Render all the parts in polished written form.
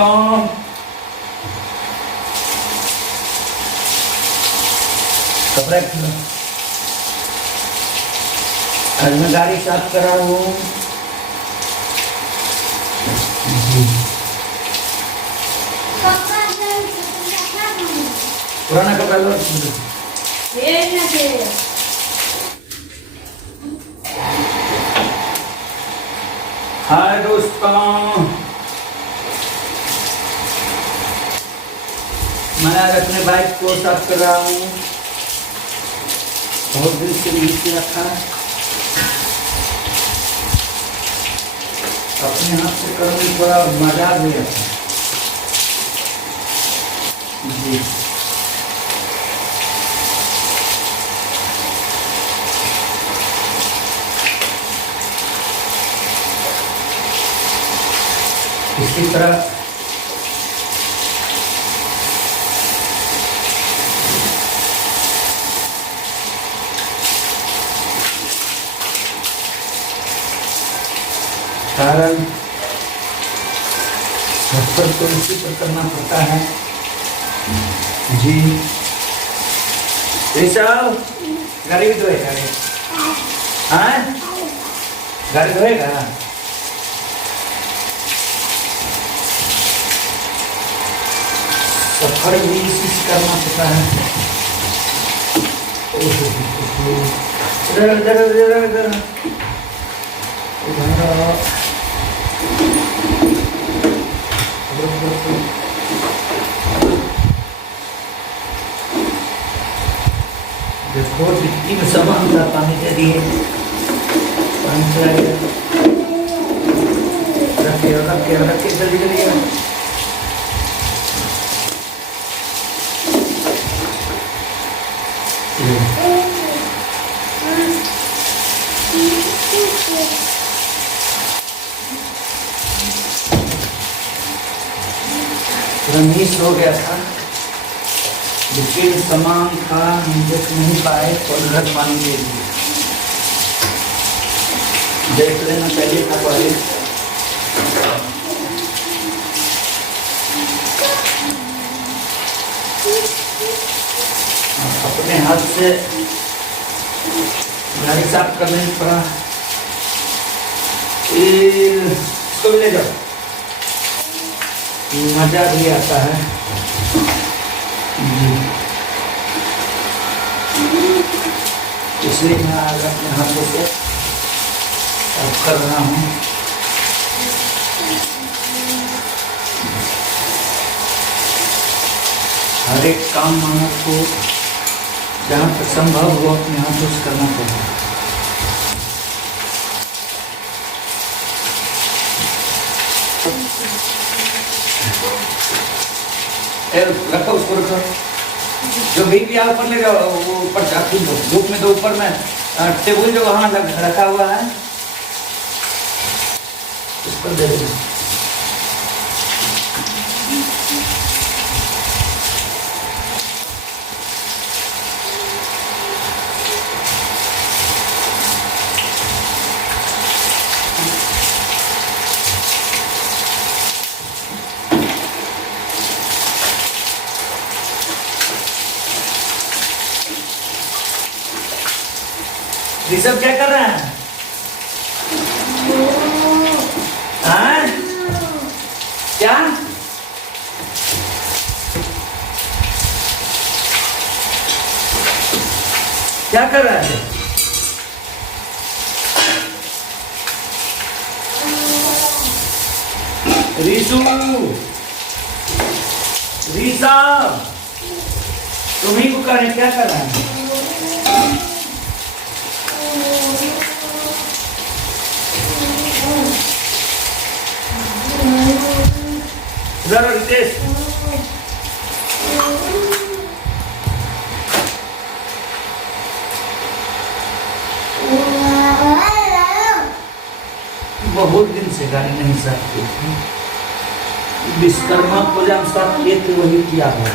काम। कपड़ा आज मैं गाड़ी साफ कर रहा हूँ। पुराना कपड़ा लो। हाय दोस्तों, मैं आज अपने बाइक को साफ कर रहा हूँ। बहुत दिन से नहीं किया था। अपने हाथ से करने में थोड़ा मजा भी आता जी। इसी तरह कारण हस्तर को इसी पर करना पड़ता है जी। ऋषभ, गाड़ी भी धोएगा? हाँ, गाड़ी धोएगा? सफर भी इसी से करना पड़ता है। इधर इधर इधर इधर देखो डिक्की में सामान था, पानी दे दिए, पानी चला गया। रखिए रखिए रखिए, जल्दी जल्दी। मिस हो गया था, लेकिन सामान था, हम देख नहीं पाए तो घर पानी दे दिए। देख लेना चाहिए था पहले। अपने हाथ से गाड़ी साफ करने पड़ा। इसको ले जाओ, मजा भी आता है जी। इसलिए मैं आज अपने हाथों से कर रहा हूँ। हर एक काम मानव को जहाँ तक संभव हो अपने हाथों से करना पड़ता है। रखो उसको, रखो। जो भी आप ऊपर ले जाओ, वो ऊपर धूप में, तो ऊपर में टेबल जो वहाँ रखा हुआ है उस पर दे दो। ऋषभ क्या कर रहा है? हाँ? क्या? क्या कर रहा है? ऋषु, ऋषभ, तुम्ही को कर, क्या कर रहा है? जरा रितेश, बहुत दिन से गाड़ी नहीं साफ की थी। विश्वकर्मा पूजा में साफ किए थे, वही किया हुआ।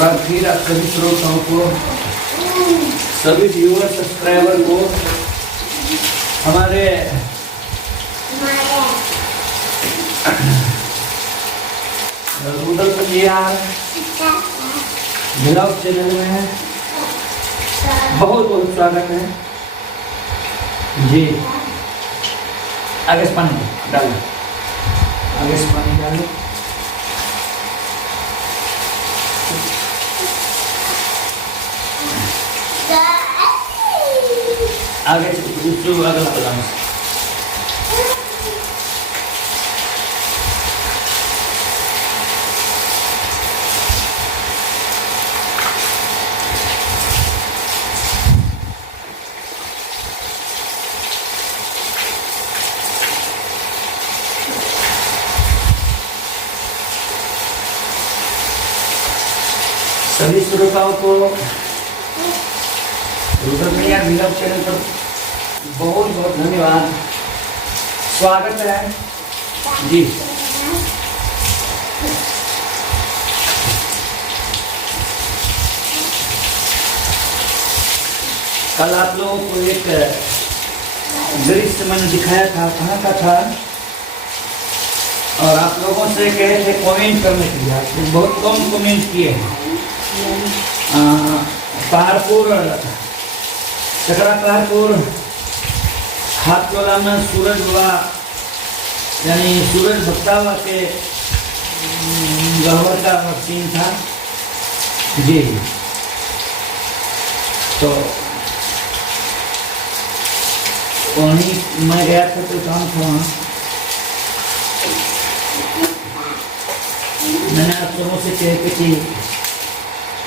बार फिर आप सभी श्रोताओं को, सभी व्यूअर सब्सक्राइबर को हमारे रूडल पंजियार ब्लॉग चैनल में बहुत बहुत स्वागत है जी। आगे से पानी डालो, आगे से पानी डालो। आगे से अगला कदम सभी श्रोताओं को रूडल पंजियार ब्लॉग चैनल पर बहुत बहुत धन्यवाद, स्वागत है जी। कल आप लोगों को एक दृश्य मैंने दिखाया था, कहाँ का था, और आप लोगों से कहे थे कमेंट करने के लिए। आप लोग बहुत कम कमेंट किए हैं। पहाड़पुर चकरा पहाड़पुर हाथगोला में सूरज बाबा यानी सूरज भक्तावा के गहवर का सीन था जी। तो वहीं मैं गया था, तो काम था वहाँ। मैंने आप लोगों से कह के कि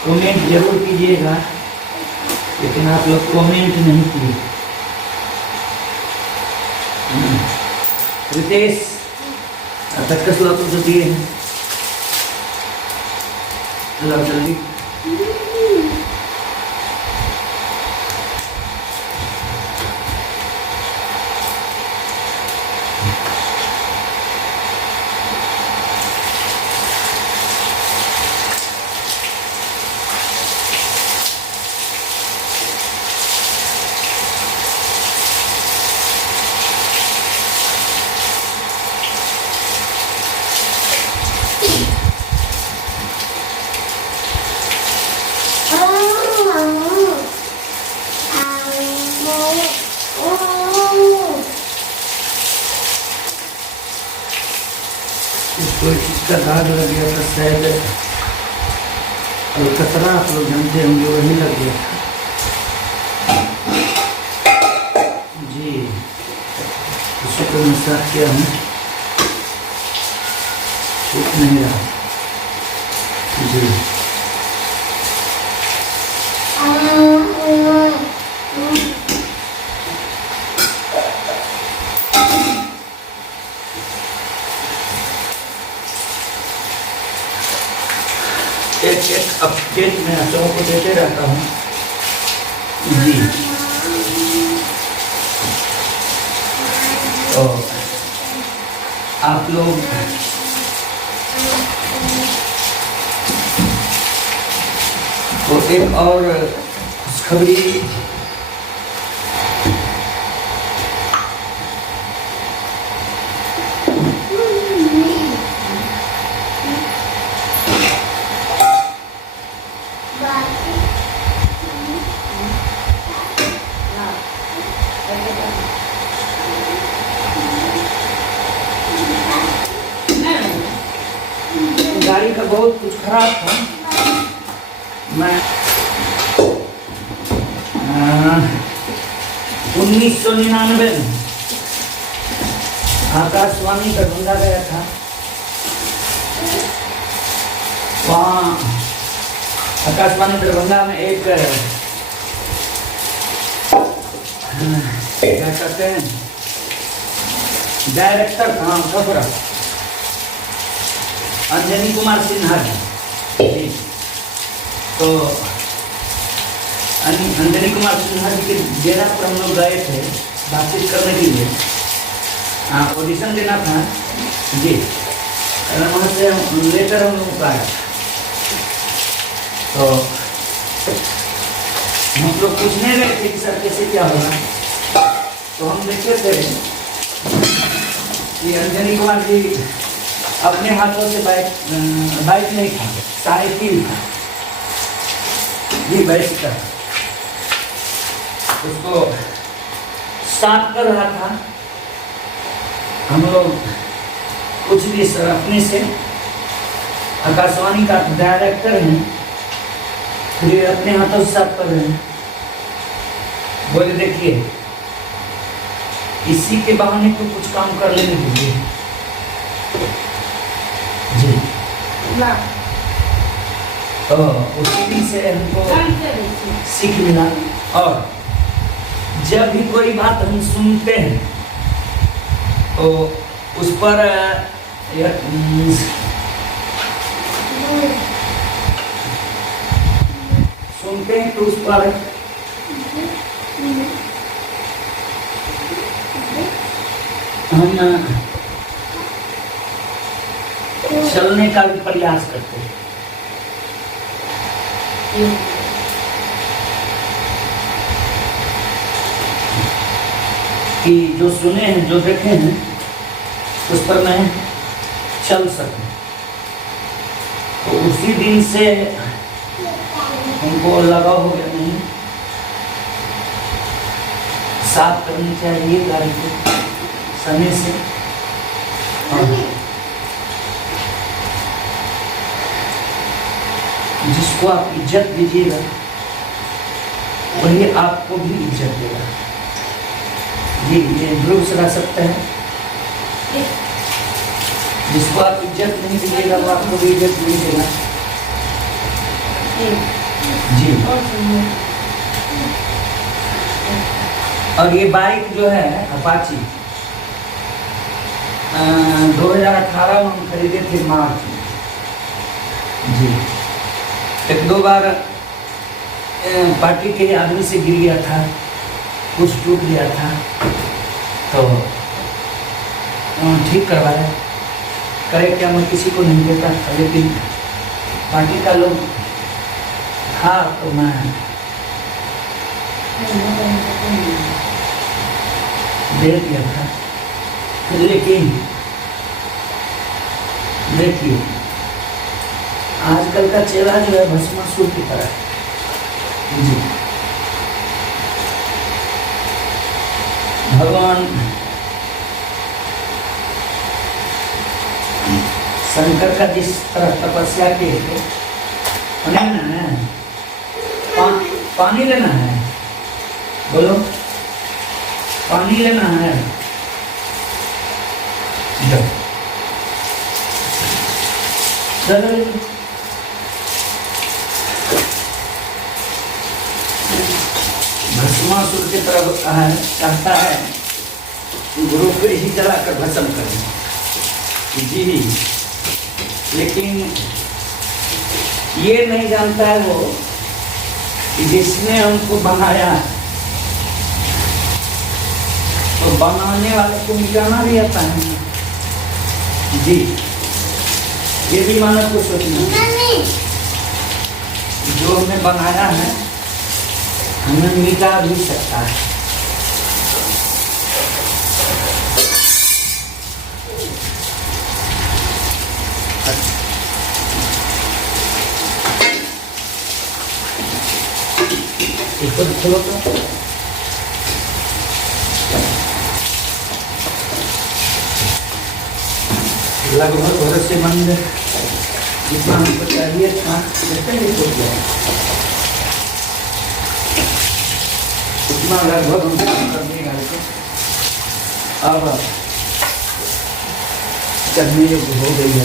कमेंट जरूर कीजिएगा, लेकिन आप लोग कमेंट नहीं किए। रितेश तक का श्लोक तो दिए हैं, चलो जल्दी। कोई चीज़ का दाग लग गया था शायद, और कतरा आप लोग जानते होंगे, वही लग गया था जी। इसी को मैं साफ किया हूँ, छूट नहीं रहा जी। एक अपडेट मैं आप लोगों को देते रहता हूँ जी। तो आप लोग को एक और खुशखबरी गाड़ी का बहुत कुछ खराब था। मैं 1999 में आकाशवाणी दरभंगा गया था। वहाँ आकाशवाणी दरभंगा में एक क्या कहते हैं डायरेक्टर था, खबरा अंजनी कुमार सिन्हा जी। तो अंजनी कुमार सिन्हा जी के डेरा पर हम लोग गए थे बातचीत करने के लिए, ऑडिशन देना था जी। वहाँ से लेटर हम लोगों का आया। तो हम लोग पूछने गए थे कि सर कैसे क्या होगा, तो हम देखे थे कि अंजनी कुमार जी अपने हाथों से बाइक नहीं था, साइकिल था, ये बाइसिकल उसको साफ कर रहा था। हम लोग कुछ भी सर अपने से, आकाशवाणी का डायरेक्टर हैं, फिर अपने हाथों से साफ कर रहे हैं। बोले देखिए इसी के बहाने तो कुछ काम कर लेने दीजिए जी। तो उसी दिन से हमको सीख मिला। और जब भी कोई बात हम सुनते हैं तो उस पर सुनते हैं तो उस पर हम चलने का भी प्रयास करते हैं। कि जो सुने हैं, जो देखे हैं, उस पर मैं चल सकूं। तो उसी दिन से हमको लगा हो गया नहीं, साफ करनी चाहिए गाड़ी को समय से। जिसको आप इज्जत दीजिएगा वही आपको भी इज्जत देगा जी। ये ध्रुव से रह सकता है, जिसको आप इज्जत नहीं दीजिएगा वो आपको भी इज्जत नहीं देगा जी। और ये बाइक जो है अपाची 2018 में हम खरीदे थे मार्च में जी। एक दो बार पार्टी के आदमी से गिर गया था, कुछ टूट गया था, तो ठीक करवाया। करे क्या, मैं किसी को नहीं देता था, लेकिन पार्टी का लोग था तो मैं दे दिया था। लेकिन देखिए आजकल का चेहरा जो है भस्मासुर की तरह जी। भगवान शंकर का जिस तरह तपस्या किए थे, उन्हें ना पानी लेना है, बोलो पानी लेना है, चलो भस्मासुर की तरफ कहता है गुरु को ही जलाकर भस्म करें जी। लेकिन ये नहीं जानता है वो कि जिसने हमको बनाया तो बनाने वाले को मिटाना भी आता है जी। ये भी मानव को सोचना, जो हमें बनाया है हमें मिटा भी सकता है। इसको खोलो तो लगभग भरोसेमंद जितना हमको चाहिए था उतना लगभग हम कर दिए गाड़ी को। अब चढ़ने योग्य हो गई है।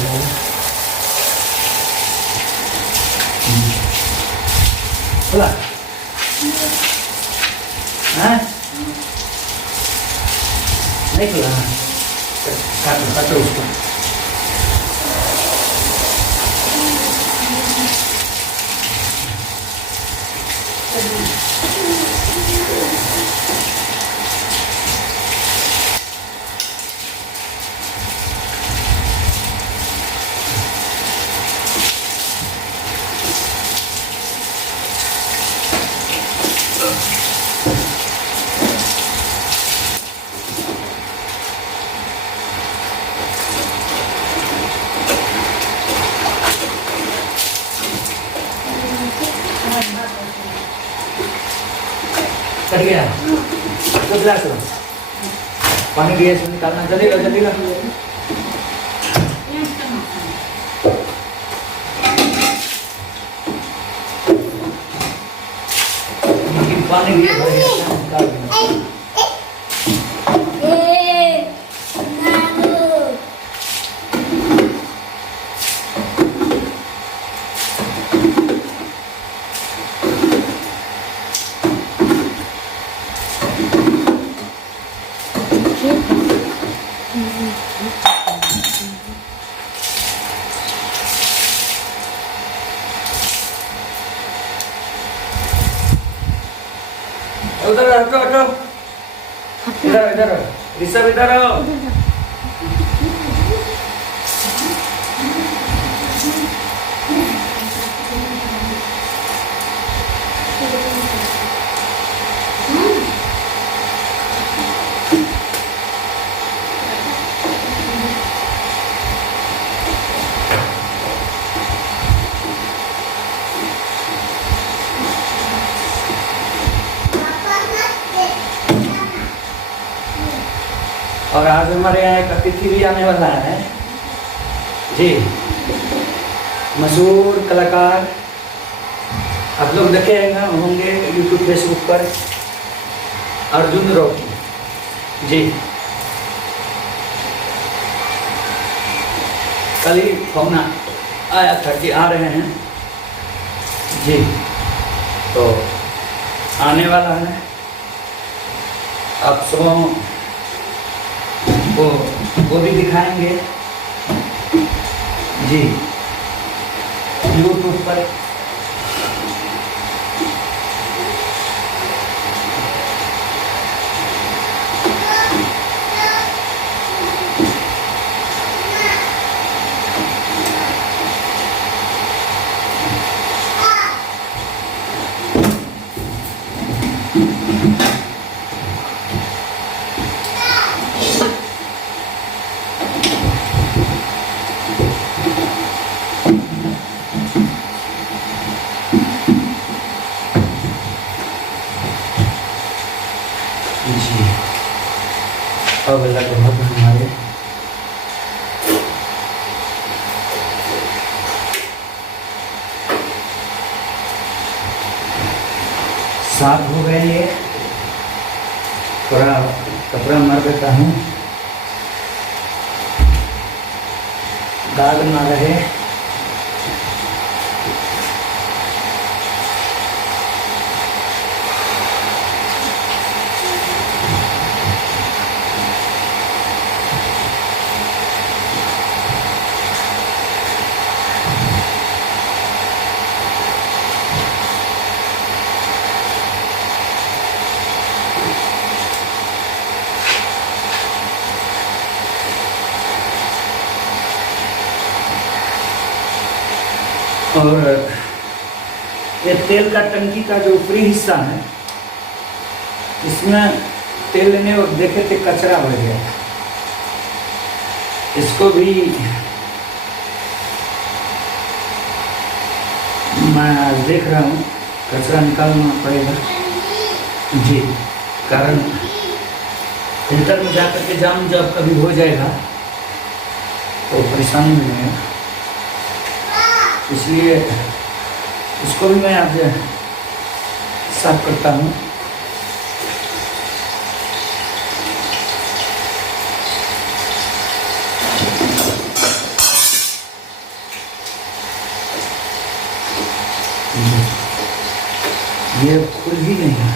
खुला नहीं खुला, काटो उसको। कट गया तो गिलास लो, पानी दिए इसमें निकालना, जल्दी लो जल्दी लो। पानी दिए निकाल देना। उधर हटो हटो, इधर इधर ऋषभ इधर आओ। और आज हमारे यहाँ एक अतिथि भी आने वाला है जी, मशहूर कलाकार, आप लोग देखे होंगे यूट्यूब फेसबुक पर, अर्जुन रॉकी जी। कल ही फोन आया था कि आ रहे हैं जी, तो आने वाला है। आप सब वो भी दिखाएंगे जी यूट्यूब पर। जी अब अल्लाह के हुक्म हमारे साफ हो गए। ये थोड़ा कपड़ा मार देता हूँ, दाग ना रहे। और ये तेल का टंकी का जो ऊपरी हिस्सा है, इसमें तेल लेने वक्त देखे थे कचरा भर गया, इसको भी मैं आज देख रहा हूँ, कचरा निकालना पड़ेगा जी। कारण फिल्टर में जाकर के जाम जब कभी हो जाएगा तो परेशानी मिलेगा, इसलिए इसको भी मैं आज साफ करता हूँ। ये खुल ही नहीं है,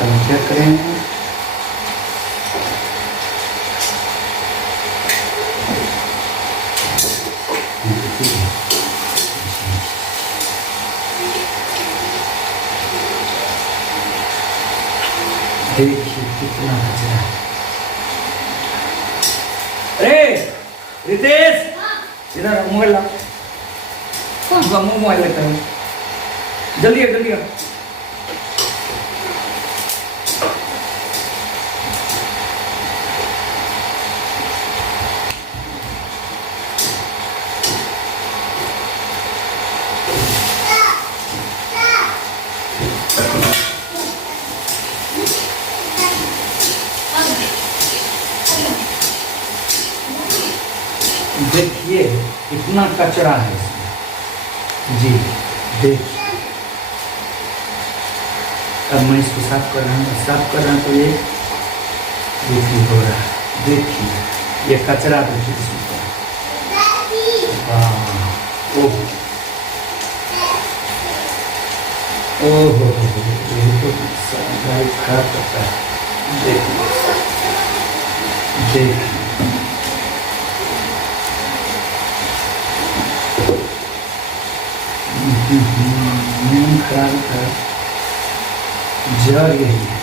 अब क्या करें। देखिए कितना कचरा है। अरे रितेश इधर मोबाइल ला, मुंह मोबाइल लेकर जल्दी आ जल्दी आ। देखिए इतना कचरा है इसमें। जी देखिए, अब मैं इसको साफ कर रहा हूँ, साफ कर रहा हूँ तो ये देखिए हो रहा है। देखिए ये कचरा देखिए इसमें। वाह, ओह ओहो, ये तो गाड़ी खराब करता है। देखिए देखिए खराब खराब जड़ यही है।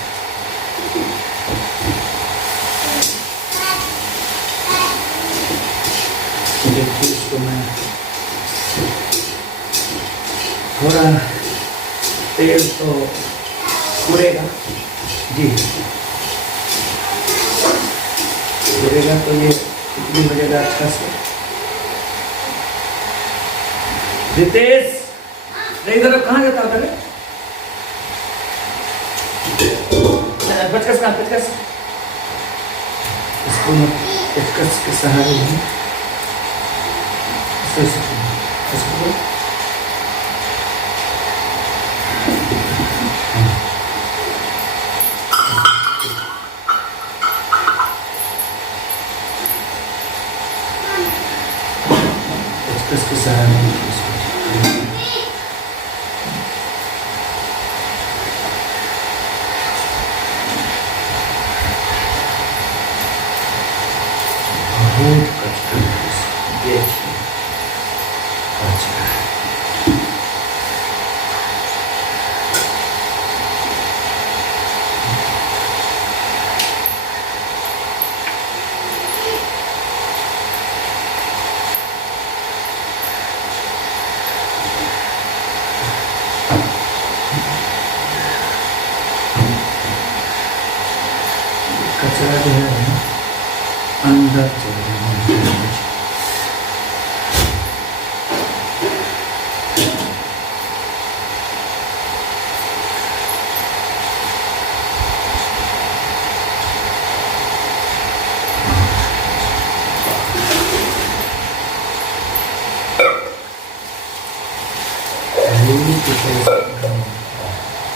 देखिए इसको मैं थोड़ा तेल तो उड़ेगा जी, उड़ेगा तो ये इतनी हो जाएगा अच्छा से। रितेश इधर कहाँ जाता उधर? पेचकस कहाँ, पेचकस इसको मैं पेचकस के सहारे ही इसको पेचकस के सहारे बहुत कचरा है। देखिए कचरा है। कचरा जो है अंदर चल रहा है।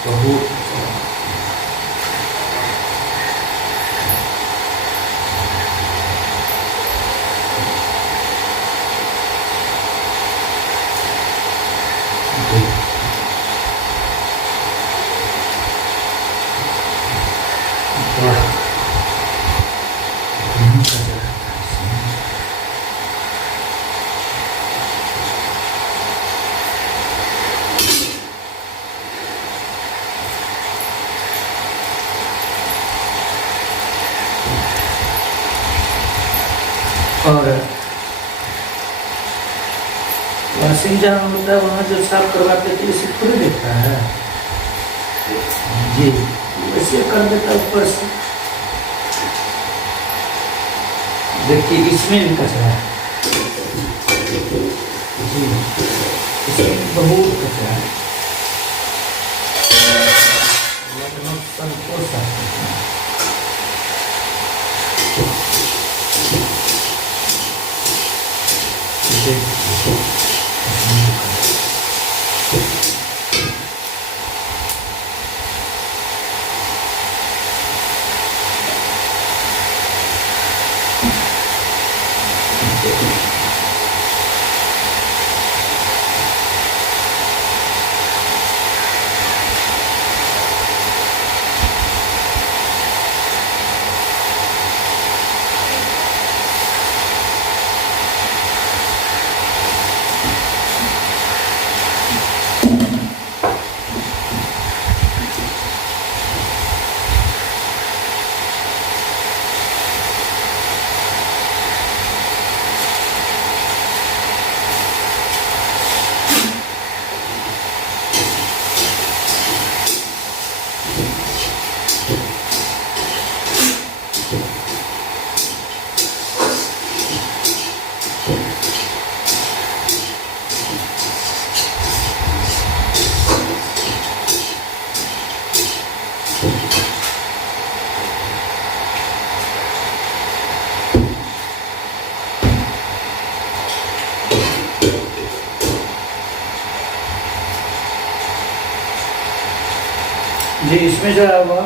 बहुत और वाशिंग जहाँ होता है वहाँ जो साफ करवाते थे इसे थोड़ी देखता है जी, वैसे कर देता ऊपर से। देखिए इसमें भी कचरा है जी, इसमें बहुत कचरा है। लगभग सबको साफ करना है। जी इसमें जो है वह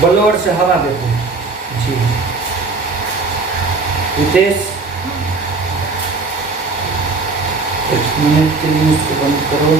ब्लोअर से हवा देते हैं। जी रितेश, एक मिनट के लिए इसको बंद करो।